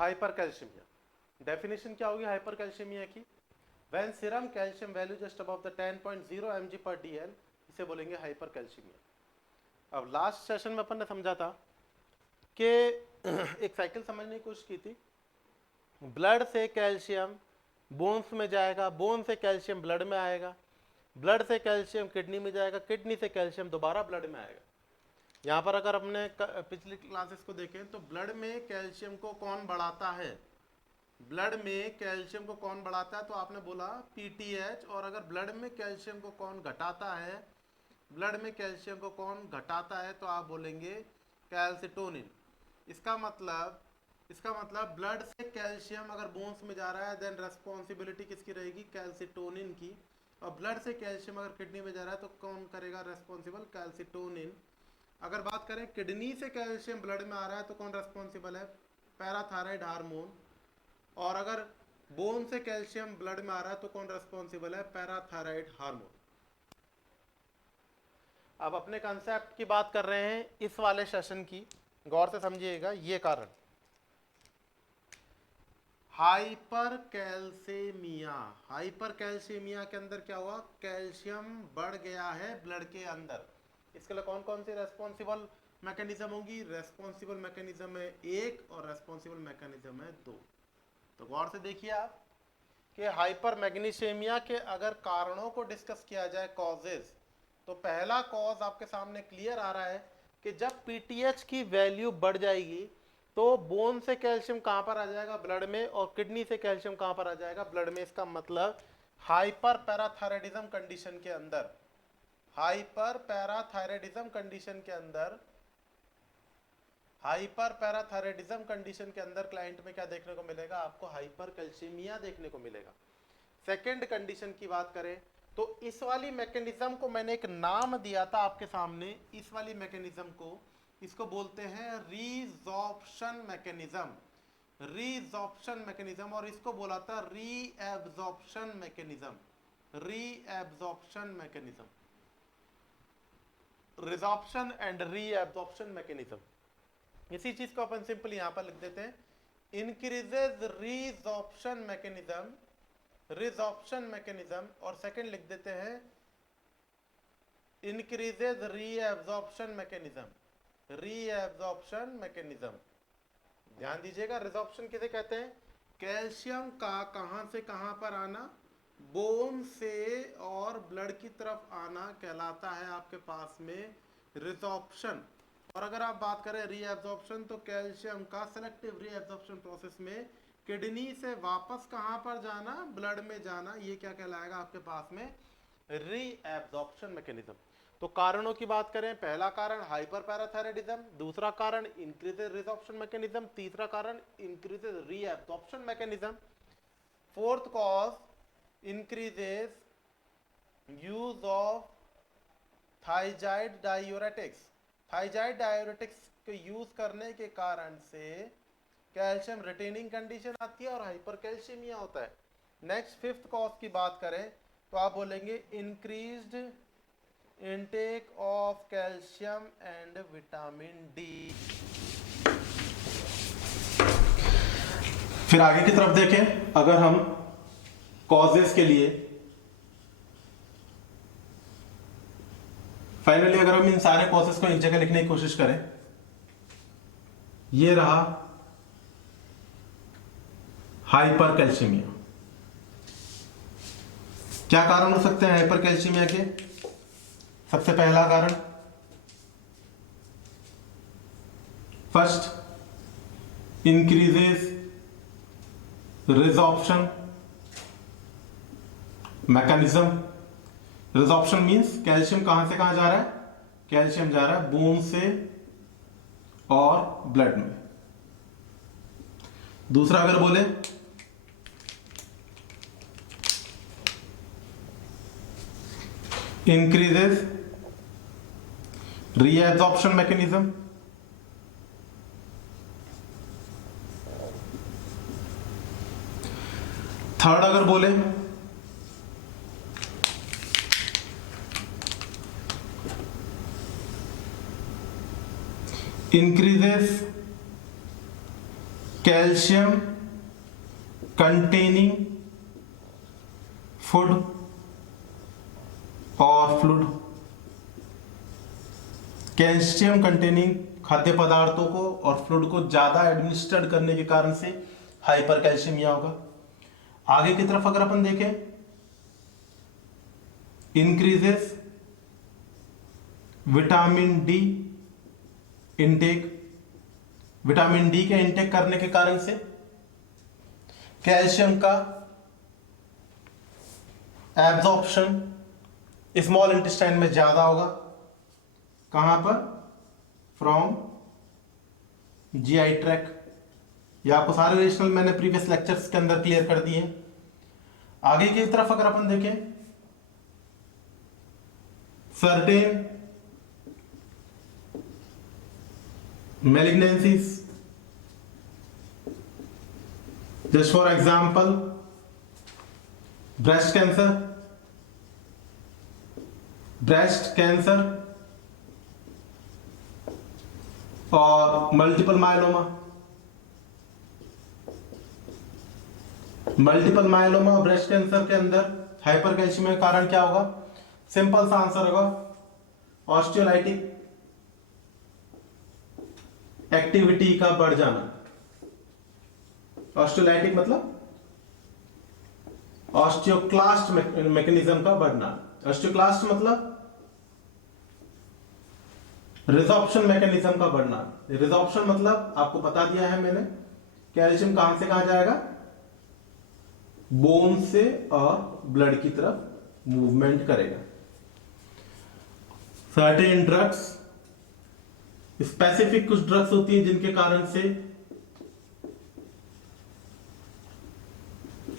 हाइपरकैल्शियमिया। Definition क्या होगी हाइपरकैल्शियमिया की? When serum calcium value just above the 10.0 mg/dl, इसे बोलेंगे हाइपरकैल्शियमिया। अब लास्ट सेशन में अपन ने समझा था कि एक साइकिल समझने की कोशिश की थी। ब्लड से कैल्शियम बोन्स में जाएगा, बोन से कैल्शियम ब्लड में आएगा, ब्लड से कैल्शियम किडनी में जाएगा, किडनी से कैल्शियम दोबारा ब्लड में आएगा। यहाँ पर अगर अपने पिछली क्लासेस को देखें तो ब्लड में कैल्शियम को कौन बढ़ाता है? ब्लड में कैल्शियम को कौन बढ़ाता है? तो आपने बोला पीटीएच। और अगर ब्लड में कैल्शियम को कौन घटाता है, ब्लड में कैल्शियम को कौन घटाता है, तो आप बोलेंगे कैल्सिटोनिन। इसका मतलब ब्लड से कैल्शियम अगर बोन्स में जा रहा है देन रेस्पॉन्सिबिलिटी किसकी रहेगी? कैल्सिटोनिन की। और ब्लड से कैल्शियम अगर किडनी में जा रहा है तो कौन करेगा रेस्पॉन्सिबल? कैल्सिटोनिन। अगर बात करें किडनी से कैल्शियम ब्लड में आ रहा है तो कौन रेस्पॉन्सिबल है? Parathyroid hormone. और अगर बोन से कैल्शियम ब्लड में आ रहा है तो कौन रेस्पॉन्सिबल है? Parathyroid hormone. अब अपने कंसेप्ट की बात कर रहे हैं इस वाले सेशन की, गौर से समझिएगा। ये कारण हाइपरकैल्सीमिया, हाइपरकैल्सीमिया के अंदर क्या हुआ? कैल्शियम बढ़ गया है ब्लड के अंदर। इसके लिए कौन कौन सी रेस्पॉन्सिबल मैकेनिज्म होगी? रेस्पॉन्सिबल मैकेनिज्म है 1 और रेस्पॉन्सिबल मैकेनिज्म है 2। तो गौर से देखिए आप कि हाइपर मैग्नीशियमिया के अगर कारणों को डिस्कस किया जाए, कॉजेज, तो पहला कॉज आपके सामने क्लियर आ रहा है कि जब पीटीएच की वैल्यू बढ़ जाएगी तो बोन से कैल्शियम कहां पर आ जाएगा? ब्लड में। और किडनी से कैल्शियम कहां पर आ जाएगा? ब्लड में। इसका मतलब हाइपर पैराथायराइडिज्म कंडीशन के अंदर, हाइपर पैराथायराइडिज्म कंडीशन के अंदर, हाइपर पैराथायराइडिज्म कंडीशन के अंदर क्लाइंट में क्या देखने को मिलेगा? आपको हाइपर कैल्शियमिया देखने को मिलेगा। सेकेंड कंडीशन की बात करें तो इस वाली मैकेनिज्म को मैंने एक नाम दिया था आपके सामने। इस वाली मैकेनिज्म को, इसको बोलते हैं रीजॉर्प्शन मैकेनिज्म, रीजॉर्प्शन मैकेनिज्म। और इसको बोला था reabsorption mechanism, reabsorption mechanism, resorption and reabsorption mechanism. इसी चीज को अपन सिंपल यहां पर लिख देते हैं, इंक्रीजेज रीजॉर्प्शन मैकेनिज्म, रिजॉर्प्शन मैकेनिज्म। और सेकंड लिख देते हैं increases reabsorption mechanism, reabsorption mechanism. ध्यान दीजिएगा, रिजॉर्प्शन किसे कहते हैं? कैल्शियम का कहां से कहां पर आना? बोन से और ब्लड की तरफ आना कहलाता है आपके पास में रिजॉर्प्शन। और अगर आप बात करें रीएब्जॉर्प्शन तो कैल्शियम का सेलेक्टिव रीएब्जॉर्प्शन प्रोसेस में किडनी से वापस कहां पर जाना? ब्लड में जाना। ये क्या कहलाएगा आपके पास में? Reabsorption mechanism. तो कारणों की बात करें, पहला कारण हाइपर पैराथायराइडिज्म, दूसरा कारण इंक्रीजेज रिजॉर्प्शन मैकेनिज्म, तीसरा कारण increases reabsorption mechanism, fourth cause increases use of thiazide diuretics. Thiazide diuretics के यूज करने के कारण से कैल्शियम रिटेनिंग कंडीशन आती है और हाइपरकैल्शियमिया होता है। नेक्स्ट फिफ्थ कॉज की बात करें तो आप बोलेंगे increased intake of calcium and vitamin D. फिर आगे की तरफ देखें, अगर हम कॉजेस के लिए फाइनली अगर हम इन सारे कॉजेस को एक जगह लिखने की कोशिश करें, ये रहा हाइपरकैल्शियमिया। क्या कारण हो सकते हैं हाइपरकैल्शियमिया के? सबसे पहला कारण, first increases resorption mechanism. Resorption means calcium कहां से कहां जा रहा है? कैल्शियम जा रहा है बोन से और ब्लड में। दूसरा अगर बोले इंक्रीजेस रीएब्जॉर्प्शन मैकेनिज्म। थर्ड अगर बोले इंक्रीजेस कैल्शियम कंटेनिंग फूड और फ्लूइड, कैल्शियम कंटेनिंग खाद्य पदार्थों को और फ्लूइड को ज्यादा एडमिनिस्टर्ड करने के कारण से हाइपर कैल्शियमिया होगा। आगे की तरफ अगर अपन देखें, increases vitamin D intake, vitamin D के इनटेक करने के कारण से कैल्शियम का एब्जॉर्प्शन स्मॉल इंटेस्टाइन में ज्यादा होगा। कहां पर? From GI tract. ये आपको सारे रेशनल मैंने प्रीवियस लेक्चर्स के अंदर क्लियर कर दिए हैं। आगे की तरफ अगर अपन देखें, certain malignancies, just for example breast cancer और मल्टीपल मायलोमा और ब्रेस्ट कैंसर के अंदर हाइपर कैल्शियमिया का कारण क्या होगा? सिंपल सा आंसर होगा ऑस्टियोलाइटिक एक्टिविटी का बढ़ जाना। ऑस्टियोलाइटिक मतलब ऑस्टियोक्लास्ट मैकेनिज्म का बढ़ना। ऑस्टियोक्लास्ट मतलब रिजॉर्प्शन मैकेनिज्म का बढ़ना। रिजॉर्प्शन मतलब आपको बता दिया है मैंने, कैल्शियम कहां से कहां जाएगा? बोन से और ब्लड की तरफ मूवमेंट करेगा। सर्टेन ड्रग्स, स्पेसिफिक कुछ ड्रग्स होती हैं जिनके कारण से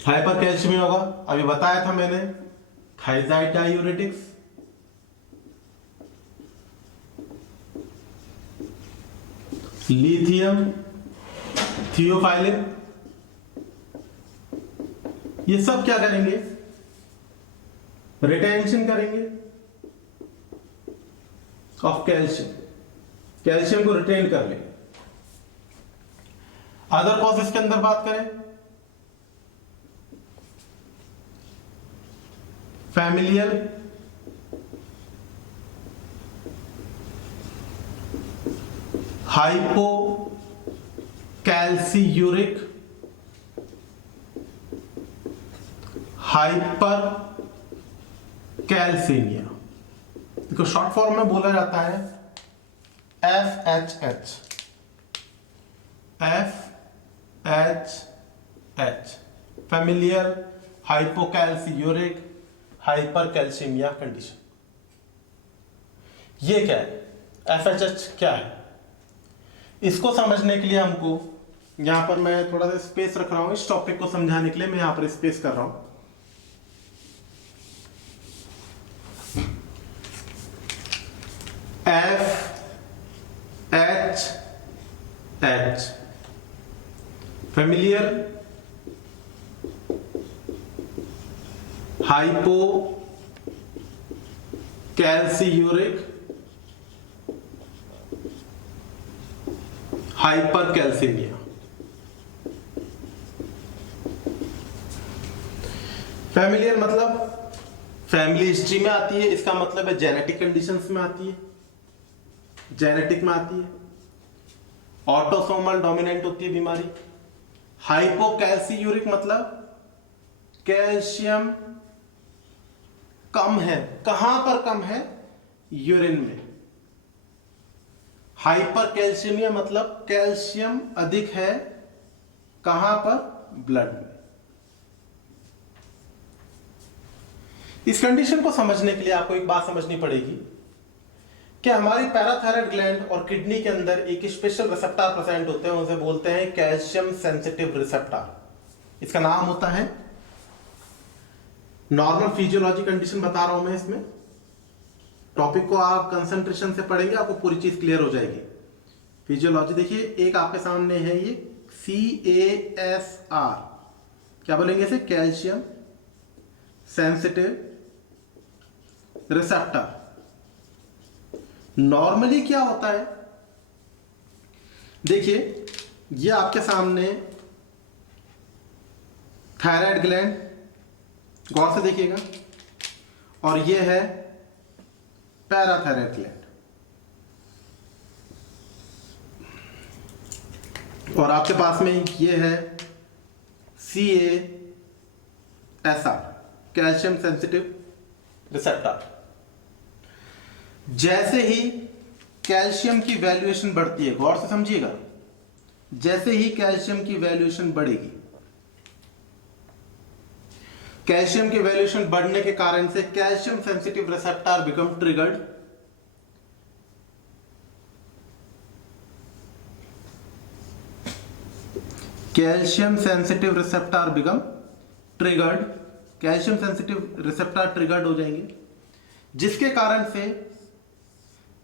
हाइपर कैल्शियमिया होगा। अभी बताया था मैंने, थायजाइड डायूरेटिक्स, लिथियम थियोफाइलिन, ये सब क्या करेंगे? रिटेंशन करेंगे ऑफ कैल्शियम, कैल्शियम को रिटेन कर लेंगे। अदर कॉजेस के अंदर बात करें, फैमिलियल हाइपोकैल्सियूरिक हाइपर कैल्सीमिया, देखो शॉर्ट फॉर्म में बोला जाता है FHH, फैमिलियल हाइपोकैल्सियूरिक हाइपरकैल्सीमिया कंडीशन। ये क्या है? FHH क्या है? इसको समझने के लिए हमको यहां पर मैं थोड़ा सा स्पेस रख रहा हूं, इस टॉपिक को समझाने के लिए मैं यहां पर स्पेस कर रहा हूं। FHH familiar hypocalciuric hypercalcemia। Familiar मतलब फैमिली हिस्ट्री में आती है, इसका मतलब है जेनेटिक कंडीशंस में आती है, जेनेटिक में आती है, ऑटोसोमल डोमिनेंट होती है बीमारी। हाइपोकैल्सियूरिक मतलब कैल्शियम कम है, कहां पर कम है? यूरिन में। हाइपरकैल्सीमिया मतलब कैल्शियम अधिक है, कहां पर? ब्लड में। इस कंडीशन को समझने के लिए आपको एक बात समझनी पड़ेगी कि हमारी पैराथायराइड ग्लैंड और किडनी के अंदर एक स्पेशल रिसेप्टर प्रेजेंट होते हैं, उसे बोलते हैं कैल्शियम सेंसिटिव रिसेप्टर। इसका नाम होता है, नॉर्मल फिजियोलॉजी कंडीशन बता रहा हूं मैं, इसमें टॉपिक को आप कंसंट्रेशन से पढ़ेंगे, आपको पूरी चीज क्लियर हो जाएगी। फिजियोलॉजी देखिए, एक आपके सामने है ये CASR, क्या बोलेंगे इसे? Calcium sensitive receptor. नॉर्मली क्या होता है, देखिए ये आपके सामने थायराइड ग्लैंड, गौर से देखिएगा, और ये है पैराथायराइड ग्लैंड, और आपके पास में ये है CASR, कैल्शियम सेंसिटिव रिसेप्टर। जैसे ही कैल्शियम की वैल्यूएशन बढ़ती है, गौर से समझिएगा, जैसे ही कैल्शियम की वैल्यूएशन बढ़ेगी, कैल्शियम की वैल्यूएशन बढ़ने के कारण से calcium sensitive receptor become triggered, calcium sensitive receptor become triggered, calcium sensitive receptor triggered हो जाएंगे, जिसके कारण से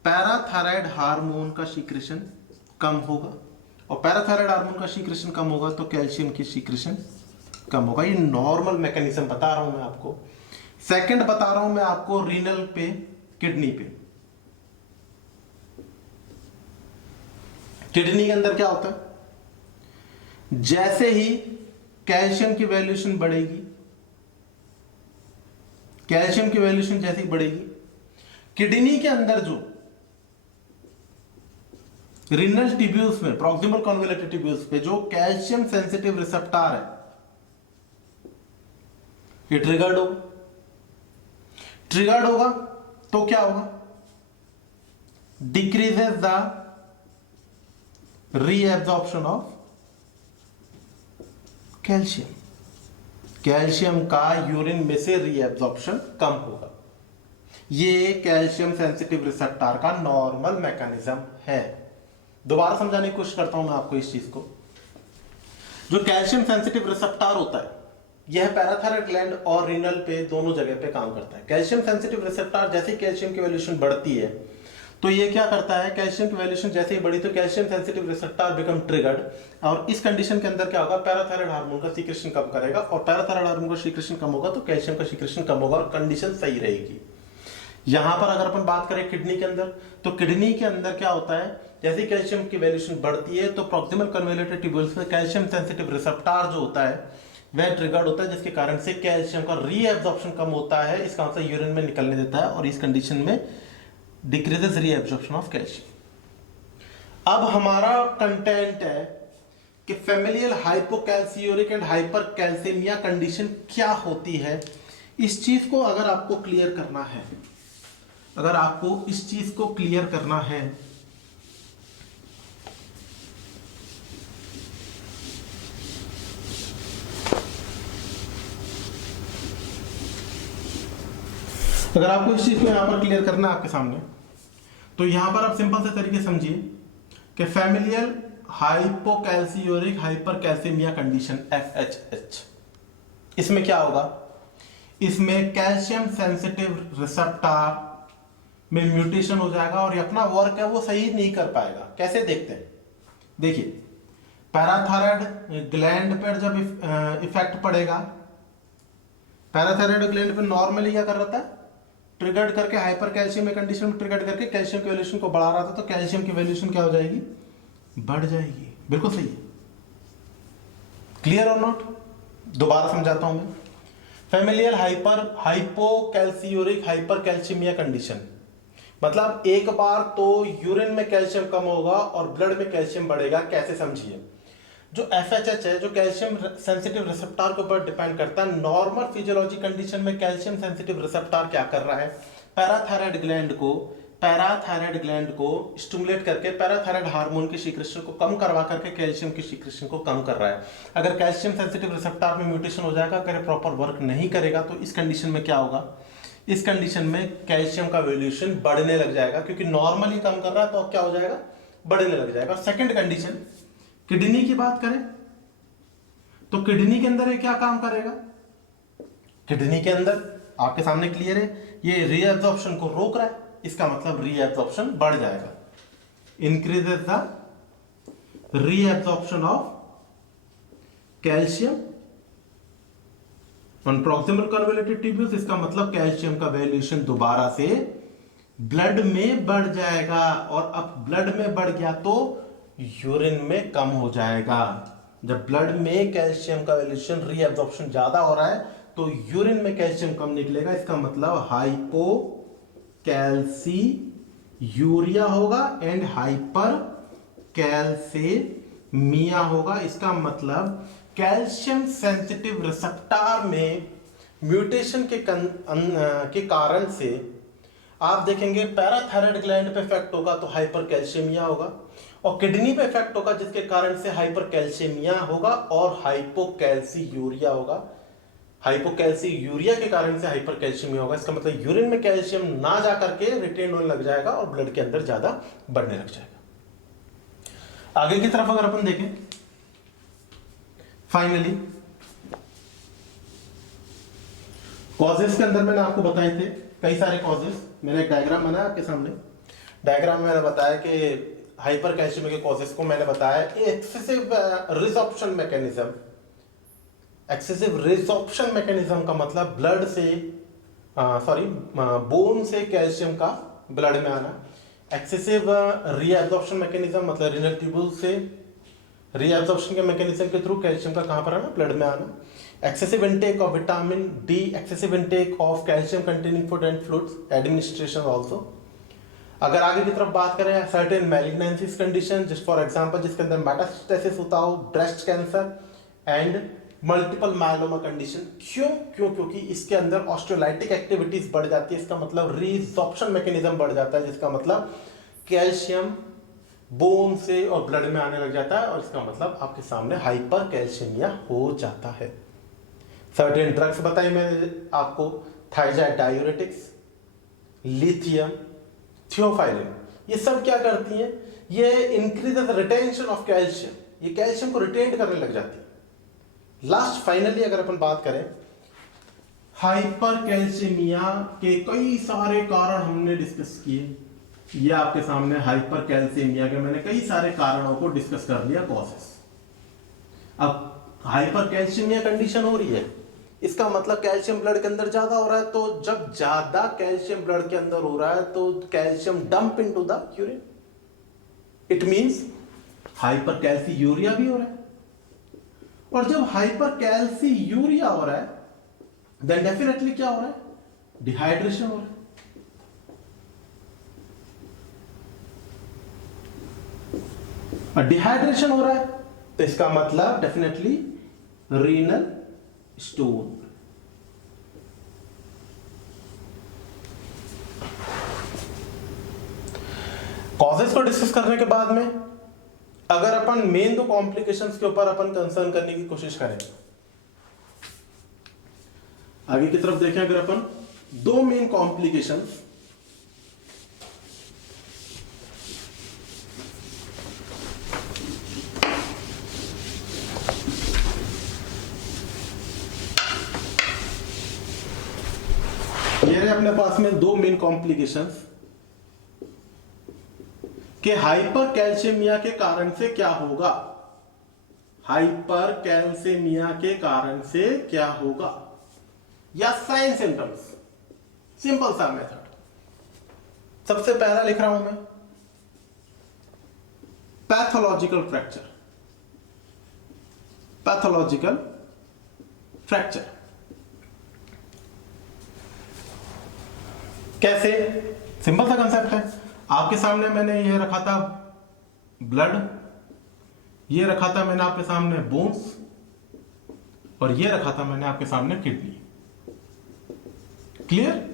पैराथायराइड हार्मोन का सीक्रेशन कम होगा, और पैराथायराइड हार्मोन का सीक्रेशन कम होगा तो कैल्शियम की सीक्रेशन कम होगा। ये नॉर्मल मैकेनिज्म बता रहा हूं मैं आपको। सेकंड बता रहा हूं मैं आपको रीनल पे, किडनी पे। किडनी के अंदर क्या होता है, जैसे ही कैल्शियम की वैल्यूएशन बढ़ेगी, कैल्शियम की वैल्यूएशन जैसे ही बढ़ेगी, किडनी के अंदर जो रीनल ट्यूब्यूल्स में, प्रॉक्सिमल कॉन्वोल्यूटेड ट्यूब्यूल्स पे जो कैल्शियम सेंसिटिव रिसेप्टर है, ये ट्रिगर्ड होगा। ट्रिगर्ड होगा तो क्या होगा, decreases the reabsorption of calcium, calcium का यूरिन में से रीएब्जॉर्प्शन कम होगा। ये कैल्शियम सेंसिटिव रिसेप्टर का नॉर्मल मैकेनिज्म है। दोबारा समझाने की कोशिश करता हूं मैं आपको इस चीज को। जो कैल्शियम सेंसिटिव रिसेप्टर होता है, यह पैराथायराइड ग्लैंड और रीनल पे दोनों जगह पे काम करता है। कैल्शियम सेंसिटिव रिसेप्टर जैसे ही कैल्शियम की वैल्यूएशन बढ़ती है तो ये क्या करता है, कैल्शियम की वैल्यूएशन जैसे ही बढ़ी तो calcium sensitive receptor become triggered, और इस कंडीशन के अंदर क्या होगा, पैराथायराइड हार्मोन का सीक्रेशन कम करेगा, और पैराथायराइड हार्मोन का सीक्रेशन कम होगा तो कैल्शियम का सीक्रेशन कम होगा और कंडीशन सही रहेगी। यहां पर अगर अपन बात करें किडनी के अंदर, तो किडनी के अंदर क्या होता है, जैसे ही कैल्शियम की वैल्यूएशन बढ़ती है तो प्रॉक्सिमल कन्वोल्यूटेड ट्यूब्यूल्स में कैल्शियम सेंसिटिव रिसेप्टर जो होता है वह ट्रिगर्ड होता है, जिसके कारण से कैल्शियम का रीएब्जॉर्प्शन कम होता है, इसका मतलब यूरिन में निकलने देता है, और इस कंडीशन में डिक्रीजेस रीएब्जॉर्प्शन ऑफ कैल्शियम। अब हमारा कंटेंट है कि फैमिलियल हाइपोकैल्सियूरिक एंड हाइपरकैल्सीमिया कंडीशन क्या होती है। इस चीज को अगर आपको क्लियर करना है, अगर आपको इस चीज को क्लियर करना है अगर आपको इस चीज को यहां पर क्लियर करना है आपके सामने, तो यहां पर आप सिंपल से तरीके समझिए कि फैमिलियल हाइपोकैल्सियूरिक हाइपरकैल्सीमिया कंडीशन FHH, इसमें क्या होगा, इसमें कैल्शियम सेंसिटिव रिसेप्टर में म्यूटेशन हो जाएगा और ये अपना वर्क है वो सही नहीं कर पाएगा। कैसे देखते हैं, देखिए पैराथायराइड ग्लैंड पर जब इफेक्ट पड़ेगा, पैराथायराइड ग्लैंड पर नॉर्मली क्या कर रहा था, ट्रिगर्ड करके हाइपर कैल्शियम कंडीशन में ट्रिगर्ड करके कैल्शियम की वैल्यूएशन को बढ़ा रहा था, तो कैल्शियम की वैल्यूएशन क्या हो जाएगी, बढ़ जाएगी। बिल्कुल सही है। क्लियर और नॉट? दोबारा समझाता हूं मैं। फैमिलियल हाइपोकैल्सियूरिक हाइपरकैल्सीमिया कंडीशन मतलब एक बार तो यूरिन में कैल्शियम कम होगा और ब्लड में कैल्शियम बढ़ेगा। कैसे समझिए, जो FHH है, जो कैल्शियम सेंसिटिव रिसेप्टर के ऊपर डिपेंड करता है। नॉर्मल फिजियोलॉजी कंडीशन में कैल्शियम सेंसिटिव रिसेप्टर क्या कर रहा है, पैराथायराइड ग्लैंड को स्टिमुलेट करके पैराथायराइड हार्मोन की सीक्रेशन को कम करवा करके कैल्शियम की सीक्रेशन को कम कर रहा है। अगर कैल्शियम सेंसिटिव रिसेप्टर में म्यूटेशन हो जाएगा, अगर प्रॉपर वर्क नहीं करेगा, तो इस कंडीशन में क्या होगा, इस कंडीशन में कैल्शियम का वैल्यूएशन बढ़ने लग जाएगा, क्योंकि नॉर्मली कम कर रहा है तो अब क्या हो जाएगा, बढ़ने लग जाएगा। सेकंड कंडीशन, किडनी की बात करें तो किडनी के अंदर ये क्या काम करेगा, किडनी के अंदर आपके सामने क्लियर है, ये रीएब्जॉर्प्शन को रोक रहा है, इसका मतलब रीएब्जॉर्प्शन बढ़ जाएगा, increases the reabsorption of calcium on proximal convoluted tubules. इसका मतलब कैल्शियम का वैल्यूएशन दोबारा से ब्लड में बढ़ जाएगा, और अब ब्लड में बढ़ गया तो यूरिन में कम हो जाएगा। जब ब्लड में कैल्शियम का वैल्यूएशन रीअब्जॉर्प्शन ज्यादा हो रहा है तो यूरिन में कैल्शियम कम निकलेगा, इसका मतलब हाइपो कैल्सी यूरिया होगा एंड हाइपर कैल्सेमिया होगा। इसका मतलब कैल्शियम सेंसिटिव रिसेप्टर में म्यूटेशन के कारण से आप देखेंगे पैराथायराइड ग्लैंड पे इफेक्ट होगा तो हाइपर कैल्शियमिया होगा, और किडनी पे इफेक्ट होगा जिसके कारण से हाइपर कैल्शियमिया होगा और हाइपोकैल्सीयूरिया होगा। हाइपोकैल्सीयूरिया के कारण से हाइपर कैल्शियमिया होगा। इसका मतलब यूरिन में कैल्शियम ना जा करके रिटेन होने लग जाएगा और ब्लड के अंदर ज्यादा बढ़ने लग जाएगा। आगे की तरफ अगर अपन देखें, फाइनली कॉजेस के अंदर मैंने आपको बताए थे कई सारे कॉजेस। मैंने एक डायग्राम बनाया आपके सामने। डायग्राम में मैंने बताया कि हाइपर कैल्शियमिया के कॉजेस को मैंने बताया excessive resorption mechanism. Excessive resorption mechanism का मतलब ब्लड से बोन से कैल्शियम का ब्लड में आना। एक्सेसिव रीअब्जॉर्प्शन मैकेनिज्म मतलब रीनल ट्यूब्यूल से रीअब्जॉर्प्शन के मैकेनिज्म के थ्रू कैल्शियम का कहां पर आना, ब्लड में आना। Excessive intake of vitamin D, excessive intake of calcium containing food and fruits, administration also. अगर आगे की तरफ बात करें सर्टेन मैलिग्नेंसीज कंडीशन, जिस फॉर एग्जांपल जिसके अंदर मेटास्टेसिस होता हो, breast cancer and multiple myeloma condition. क्योंकि इसके अंदर ऑस्ट्रोलाइटिक एक्टिविटीज बढ़ जाती है। इसका मतलब रीजॉर्प्शन मैकेनिज्म बढ़ जाता है, जिसका मतलब कैल्शियम बोन से और ब्लड में आने लग जाता है, और इसका मतलब आपके सामने हाइपर कैल्शियमिया हो जाता है। सर्टेन ड्रग्स बताई मैंने आपको, थायजाइड डायूरेटिक्स, लिथियम, थियोफाइलिन, ये सब क्या करती हैं, ये इंक्रीजेस रिटेंशन ऑफ कैल्शियम, ये कैल्शियम को रिटेन करने लग जाती है। लास्ट फाइनली अगर अपन बात करें, हाइपर कैल्शियमिया के कई सारे कारण हमने डिस्कस किए। ये आपके सामने हाइपर कैल्शियमिया के मैंने कई सारे कारणों को डिस्कस कर लिया, कॉजेस। अब हाइपर कैल्शियमिया कंडीशन हो रही है, इसका मतलब कैल्शियम ब्लड के अंदर ज्यादा हो रहा है, तो जब ज्यादा कैल्शियम ब्लड के अंदर हो रहा है तो calcium dump into the urine, it means hypercalciuria भी हो रहा है। और जब हाइपर कैल्सीयूरिया हो रहा है देन डेफिनेटली क्या हो रहा है, डिहाइड्रेशन हो रहा है। और डिहाइड्रेशन हो रहा है तो इसका मतलब डेफिनेटली रीनल स्टोन। कॉजेस को डिस्कस करने के बाद में अगर अपन मेन दो कॉम्प्लिकेशंस के ऊपर अपन कंसर्न करने की कोशिश करें, आगे की तरफ देखें, अगर अपन दो मेन कॉम्प्लिकेशंस ये रहे अपने पास में दो मेन कॉम्प्लिकेशंस कि हाइपर कैल्शियमिया के कारण से क्या होगा, हाइपर कैल्शियमिया के कारण से क्या होगा, या साइन सिम्टम्स। सिंपल सा मेथड, सबसे पहला लिख रहा हूं मैं, पैथोलॉजिकल फ्रैक्चर। पैथोलॉजिकल फ्रैक्चर कैसे, सिंपल सा कंसेप्ट है। आपके सामने मैंने ये रखा था ब्लड, ये रखा था मैंने आपके सामने बोन्स, और ये रखा था मैंने आपके सामने किडनी। क्लियर?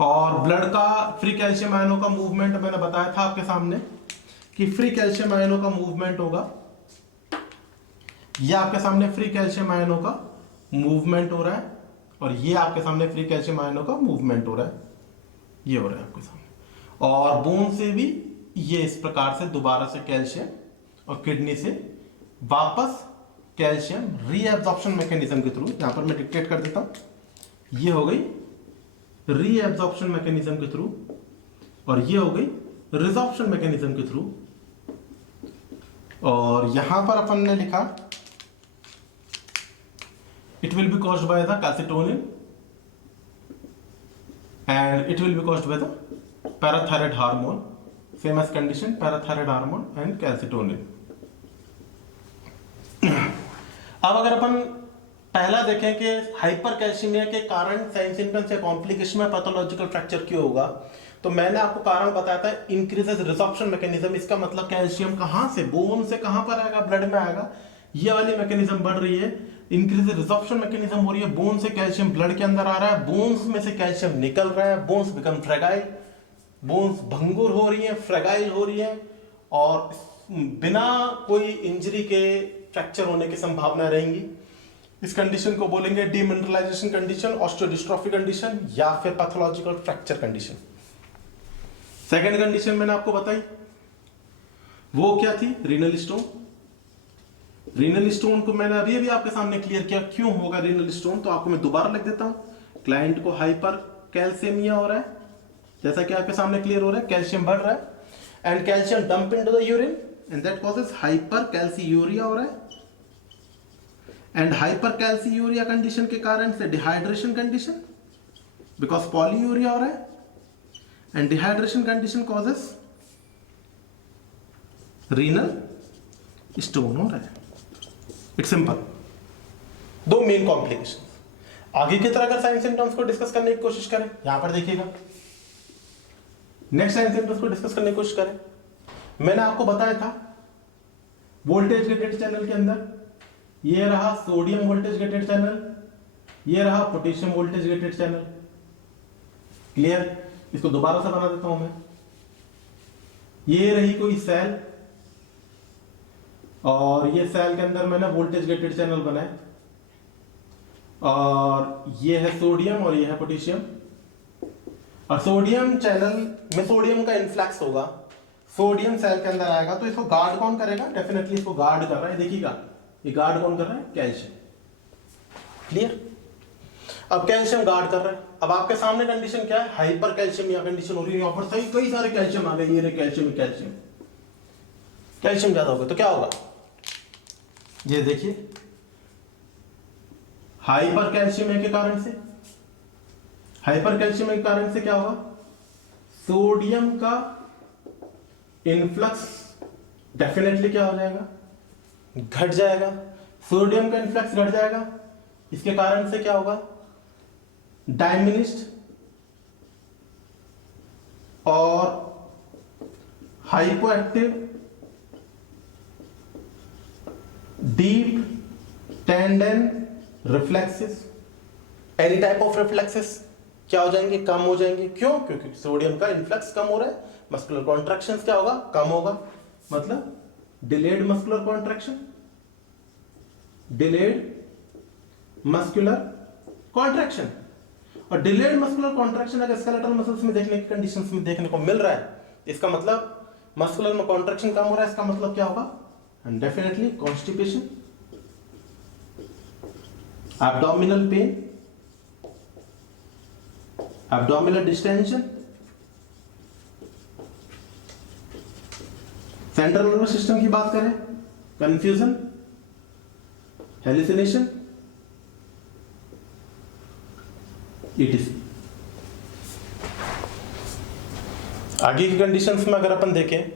और ब्लड का फ्री कैल्शियम आयनों का मूवमेंट मैंने बताया था आपके सामने कि फ्री कैल्शियम आयनों का मूवमेंट होगा, ये आपके सामने फ्री कैल्शियम आयनों का मूवमेंट हो रहा है, और ये आपके सामने फ्री कैल्शियम आयनों का मूवमेंट हो रहा है, ये हो रहा है आपके सामने। और बोन से भी ये इस प्रकार से दोबारा से कैल्शियम, और किडनी से वापस कैल्शियम रीअब्जॉर्प्शन मैकेनिज्म के थ्रू, यहां पर मैं डिक्टेट कर देता हूं, ये हो गई रीअब्जॉर्प्शन मैकेनिज्म के थ्रू, और ये हो गई रिजॉर्प्शन मैकेनिज्म के थ्रू। और यहां पर अपन ने लिखा it will be caused by the calcitonin and it will be caused by the parathyroid hormone famous condition parathyroid hormone and calcitonin. अब अगर अपन पहला देखें कि हाइपर कैल्शियमिया के कारण साइन सिम्टम्स या कॉम्प्लिकेशन में पैथोलॉजिकल फ्रैक्चर क्यों होगा, तो मैंने आपको कारण बताया था इंक्रीजेस रिसॉर्प्शन मैकेनिज्म। इसका मतलब कैल्शियम कहां से, बोन से कहां पर आएगा, ब्लड में आएगा। ये वाली मैकेनिज्म बढ़ रही है, इंक्रीजेस रिसॉर्प्शन मैकेनिज्म हो रही है, बोन से कैल्शियम ब्लड के अंदर आ रहा है, बोन्स में से कैल्शियम निकल रहा है, बोन्स बिकम फ्रेगाइल, बोन्स भंगुर हो रही है, फ्रेगाइल हो रही है, और बिना कोई इंजरी के फ्रैक्चर होने की संभावना रहेंगी। इस कंडीशन को बोलेंगे डीमिनरलाइजेशन कंडीशन, ऑस्टियोडिस्ट्रोफी कंडीशन, या फिर pathological fracture condition. Second condition मैंने आपको बताई, वो क्या थी, रीनल स्टोन। रीनल स्टोन को मैंने अभी अभी आपके सामने क्लियर किया क्यों होगा रीनल स्टोन, तो आपको मैं दोबारा लिख देता हूं। क्लाइंट को हाइपर कैल्सियमिया हो रहा है, जैसा कि आपके सामने क्लियर हो रहा है, कैल्शियम बढ़ रहा है and calcium dump into the urine and that causes hypercalciuria हो रहा है। एंड हाइपर कैल्सियूरिया कंडीशन के कारण से डिहाइड्रेशन कंडीशन, बिकॉज पॉलीयूरिया हो रहा है, and dehydration condition causes renal stone हो रहा है। It's simple. दो मेन कॉम्प्लिकेशन। आगे की तरह अगर साइन सिम्टम्स को डिस्कस करने की कोशिश करें, यहां पर देखिएगा, नेक्स्ट साइन सिम्टम्स को डिस्कस करने की कोशिश करें। मैंने आपको बताया था वोल्टेज गेटेड चैनल के अंदर ये रहा सोडियम वोल्टेज गेटेड चैनल, ये रहा potassium voltage gated channel. Clear? इसको दोबारा से बना देता हूं मैं। ये रही कोई सेल, और ये सेल के अंदर मैंने वोल्टेज गेटेड चैनल बनाए, और ये है सोडियम और ये है पोटेशियम। और सोडियम चैनल में सोडियम का इन्फ्लक्स होगा, सोडियम सेल के अंदर आएगा, तो इसको गार्ड कौन करेगा? डेफिनेटली इसको गार्ड कर रहा है, देखिएगा ये गार्ड कौन कर रहा है? कैल्शियम। क्लियर? अब कैल्शियम गार्ड कर रहा है। अब आपके सामने कंडीशन क्या है? हाइपर कैल्शियमिया कंडीशन हो रही है। यहां पर सही कई सारे कैल्शियम आ गए, ये रहे कैल्शियम, कैल्शियम कैल्शियम ज्यादा होगा तो क्या होगा? ये देखिए, हाइपर कैल्शियमिया के कारण से, हाइपर कैल्शियमिया के कारण से क्या होगा? सोडियम का इनफ्लक्स डेफिनेटली क्या हो जाएगा? घट जाएगा। सोडियम का इनफ्लक्स घट जाएगा, इसके कारण से क्या होगा? डायमिनिस्ड और hypoactive deep tendon reflexes, any type of reflexes क्या हो जाएंगे? कम हो जाएंगे। क्यों? क्योंकि सोडियम का इनफ्लक्स कम हो रहा है। मस्कुलर कॉन्ट्रैक्शंस क्या होगा? कम होगा, मतलब delayed muscular contraction, delayed muscular contraction. और डिलेड मस्कुलर कॉन्ट्रैक्शन अगर स्केलेटल मसल्स में देखने की कंडीशंस में देखने को मिल रहा है, इसका मतलब मस्कुलर में कॉन्ट्रैक्शन कम हो रहा है, इसका मतलब क्या होगा? And definitely constipation, abdominal pain, abdominal distension, central nervous system की बात करें, कंफ्यूजन, हेलुसिनेशन, etc। आगे की कंडीशंस में अगर अपन देखें,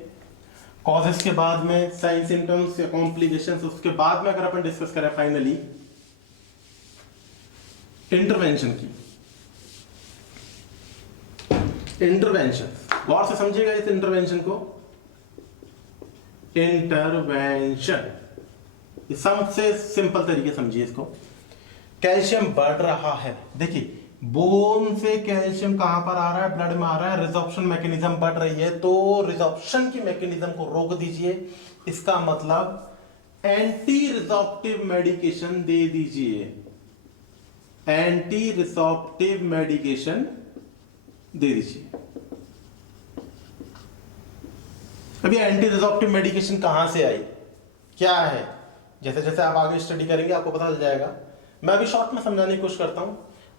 कॉजेस के बाद में साइन सिम्टम्स या कॉम्प्लिकेशंस, उसके बाद में अगर अपन डिस्कस करें फाइनली इंटरवेंशन की। इंटरवेंशन गौर से समझिएगा इस इंटरवेंशन को। इंटरवेंशन सबसे सिंपल तरीके समझिए इसको। कैल्शियम बढ़ रहा है, देखिए बोन से कैल्शियम कहां पर आ रहा है? ब्लड में आ रहा है। रिजॉर्प्शन मैकेनिज्म बढ़ रही है, तो रिजॉर्प्शन की मैकेनिज्म को रोक दीजिए। इसका मतलब एंटी रिजॉर्प्टिव मेडिकेशन दे दीजिए, एंटी रिजॉर्प्टिव मेडिकेशन दे दीजिए। अभी एंटी रिजॉर्प्टिव मेडिकेशन कहां से आई, क्या है? जैसे जैसे आप आगे स्टडी करेंगे आपको पता चल जाएगा। मैं अभी शॉर्ट में समझाने की कोशिश करता हूं।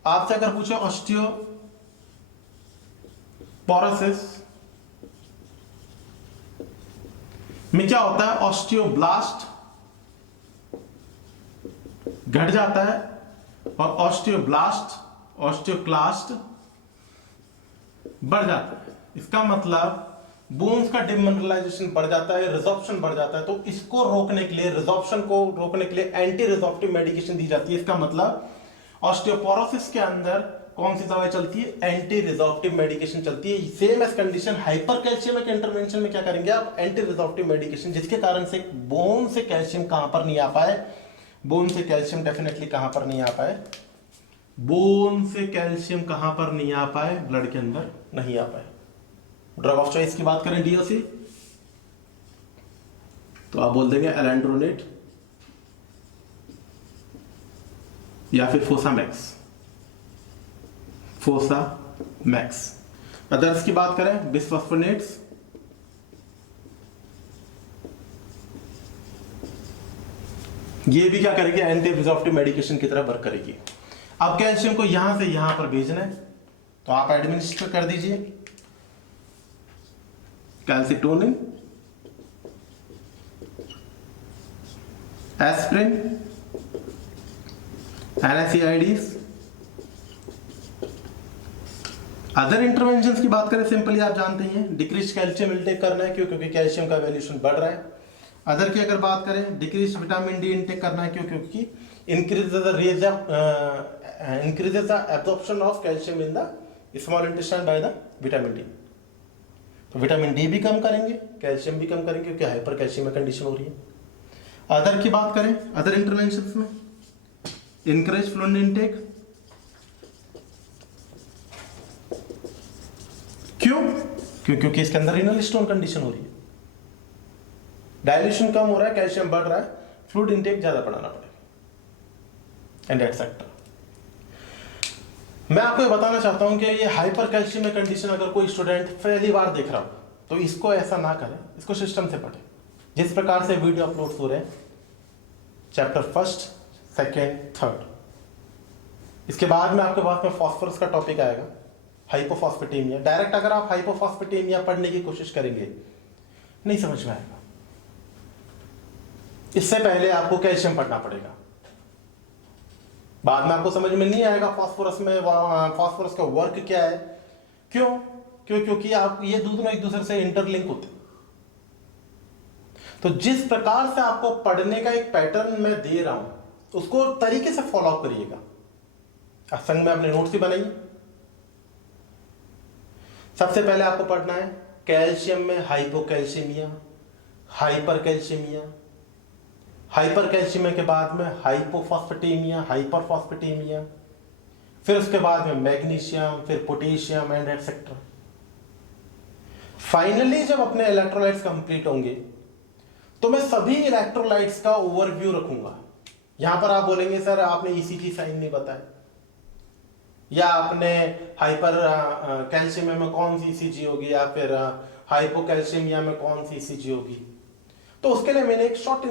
आपसे अगर पूछे ऑस्टियोपोरोसिस में क्या होता है? ऑस्टियोब्लास्ट घट जाता है और ऑस्टियोब्लास्ट, ऑस्टियोक्लास्ट बढ़ जाता है। इसका मतलब बोन्स का डिमिनरलाइजेशन बढ़ जाता है, रिजॉर्प्शन बढ़ जाता है, तो इसको रोकने के लिए, रिजॉर्प्शन को रोकने के लिए एंटी रिजॉर्प्टिव मेडिकेशन दी जाती है। इसका मतलब ऑस्टियोपोरोसिस के अंदर कौन सी दवाई चलती है? एंटी रिजॉर्प्टिव मेडिकेशन चलती है। Same as condition hypercalcemic intervention में क्या करेंगे आप? एंटी रिजॉर्प्टिव मेडिकेशन, जिसके कारण से बोन से कैल्शियम कहां पर नहीं आ पाए? बोन से कैल्शियम डेफिनेटली कहां पर नहीं आ पाए? बोन से कैल्शियम कहां पर नहीं आ पाए? ब्लड के अंदर नहीं आ पाए। ड्रग ऑफ चॉइस की बात करें डीओसी, तो आप बोल देंगे एलेंड्रोनेट या फिर फोसामैक्स, फोसामैक्स। अदर्स की बात करें बिस्फोस्फोनेट्स, ये भी क्या करेगी? एंटी रिजॉर्प्टिव मेडिकेशन की तरह वर्क करेगी। अब कैल्शियम को यहां से यहां पर भेजना है, तो आप एडमिनिस्टर कर दीजिए calcitonin, aspirin, NSAIDs। Other interventions की बात करें, सिंपली आप जानते हैं डिक्रीज कैल्शियम इनटेक करना है, क्यों? क्योंकि कैल्शियम का वैल्यूएशन बढ़ रहा है। अदर की अगर बात करें, डिक्रीज विटामिन डी इनटेक करना है, क्यों? क्योंकि increases the absorption of calcium in the small intestine by the vitamin D. तो विटामिन डी भी कम करेंगे, कैल्शियम भी कम करेंगे, क्योंकि हाइपर कैल्शियम कंडीशन हो रही है। अदर की बात करें, अदर इंटरवेंशंस में इंकरेज फ्लूइड इनटेक, क्यों? क्योंकि इसके अंदर रिनल स्टोन कंडीशन हो रही है, डायल्यूशन कम हो रहा है, कैल्शियम बढ़ रहा है, फ्लूइड इनटेक ज्यादा बढ़ाना पड़ेगा एंड एटसेट्रा। मैं आपको ये बताना चाहता हूं कि ये हाइपर कैल्शियम कंडीशन अगर कोई स्टूडेंट पहली बार देख रहा हो तो इसको ऐसा ना करें, इसको सिस्टम से पढ़े। जिस प्रकार से वीडियो अपलोड हो रहे हैं, चैप्टर फर्स्ट, सेकेंड, थर्ड, इसके बाद में आपके पास में फास्फोरस का टॉपिक आएगा, हाइपोफॉस्फेटेमिया। डायरेक्ट अगर आप हाइपोफॉस्फेटेमिया पढ़ने की कोशिश करेंगे नहीं समझ में आएगा, इससे पहले आपको कैल्शियम पढ़ना पड़ेगा। बाद में आपको समझ में नहीं आएगा फास्फोरस में, फास्फोरस का वर्क क्या है, क्यों? क्योंकि आप ये दोनों एक दूसरे से इंटरलिंक होते हैं। तो जिस प्रकार से आपको पढ़ने का एक पैटर्न मैं दे रहा हूं, उसको तरीके से फॉलो अप करिएगा। संग में अपने नोट्स ही बनाइए। सबसे पहले आपको पढ़ना है कैल्शियम में hypocalcaemia, hyper calcaemia, hyper calcaemia के बाद में हाइपोफॉस्फेटेमिया, हाइपरफॉस्फेटेमिया, फिर उसके बाद में मैग्नीशियम, फिर पोटेशियम एंड एटसेट्रा। फाइनली जब अपने इलेक्ट्रोलाइट्स कंप्लीट होंगे तो मैं सभी इलेक्ट्रोलाइट्स का ओवरव्यू रखूंगा। यहां पर आप बोलेंगे सर आपने ईसीजी साइन नहीं बताया, या आपने हाइपर कैल्शियम में कौन सी ईसीजी होगी, या फिर हाइपोकैल्शियमिया में कौन सी ईसीजी होगी। तो उसके लिए मैंने एक शॉर्ट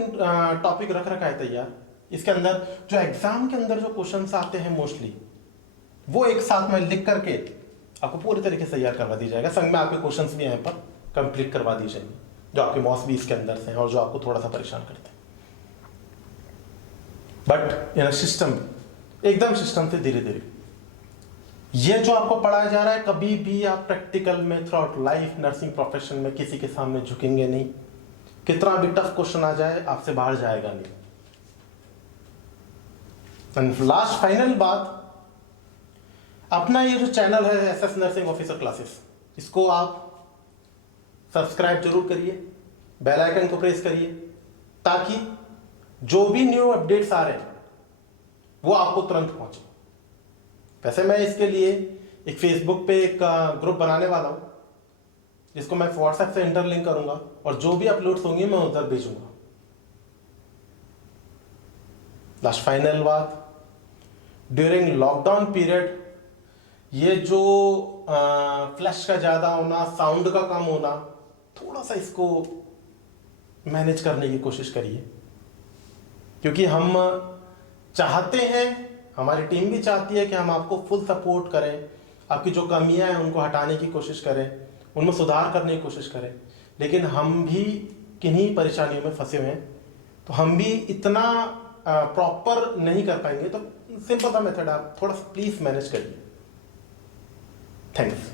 टॉपिक रख रखा है तैयार। इसके अंदर जो एग्जाम के अंदर जो क्वेश्चंस आते हैं मोस्टली, वो एक साथ में लिख करके आपको पूरी तरीके से तैयार करवा दी जाएगा। संग में आपके क्वेश्चंस भी यहाँ पर कंप्लीट करवा दी जाएंगे, जो आपके मॉस भी इसके अंदर से हैं और जो आपको थोड़ा सा परेशान करते हैं। बट इन सिस्टम, एकदम सिस्टम से धीरे धीरे ये जो आपको पढ़ाया जा रहा है, कभी भी आप प्रैक्टिकल में through out life nursing profession में किसी के सामने झुकेंगे नहीं। कितना भी टफ क्वेश्चन आ जाए आपसे बाहर जाएगा नहीं। एंड लास्ट फाइनल बात, अपना ये जो चैनल है एसएस नर्सिंग ऑफिसर क्लासेस, इसको आप सब्सक्राइब जरूर करिए, बेल आइकन को प्रेस करिए, ताकि जो भी न्यू अपडेट्स आ रहे हैं वो आपको तुरंत पहुंचे। वैसे मैं इसके लिए एक फेसबुक पे एक ग्रुप बनाने वाला हूं, जिसको मैं व्हाट्सएप से इंटरलिंक करूंगा, और जो भी अपलोड्स होंगे मैं उधर भेजूंगा। लास्ट फाइनल बात, ड्यूरिंग लॉकडाउन पीरियड ये जो फ्लैश का ज्यादा होना, साउंड का कम होना, थोड़ा सा इसको मैनेज करने की कोशिश करिए, क्योंकि हम चाहते हैं, हमारी टीम भी चाहती है कि हम आपको फुल सपोर्ट करें, आपकी जो कमियां हैं उनको हटाने की कोशिश करें, उनमें सुधार करने की कोशिश करें, लेकिन हम भी किन्हीं परेशानियों में फंसे हुए हैं, तो हम भी इतना प्रॉपर नहीं कर पाएंगे। तो सिंपल सा मेथड आप थोड़ा सा प्लीज मैनेज करिए। थैंक्स।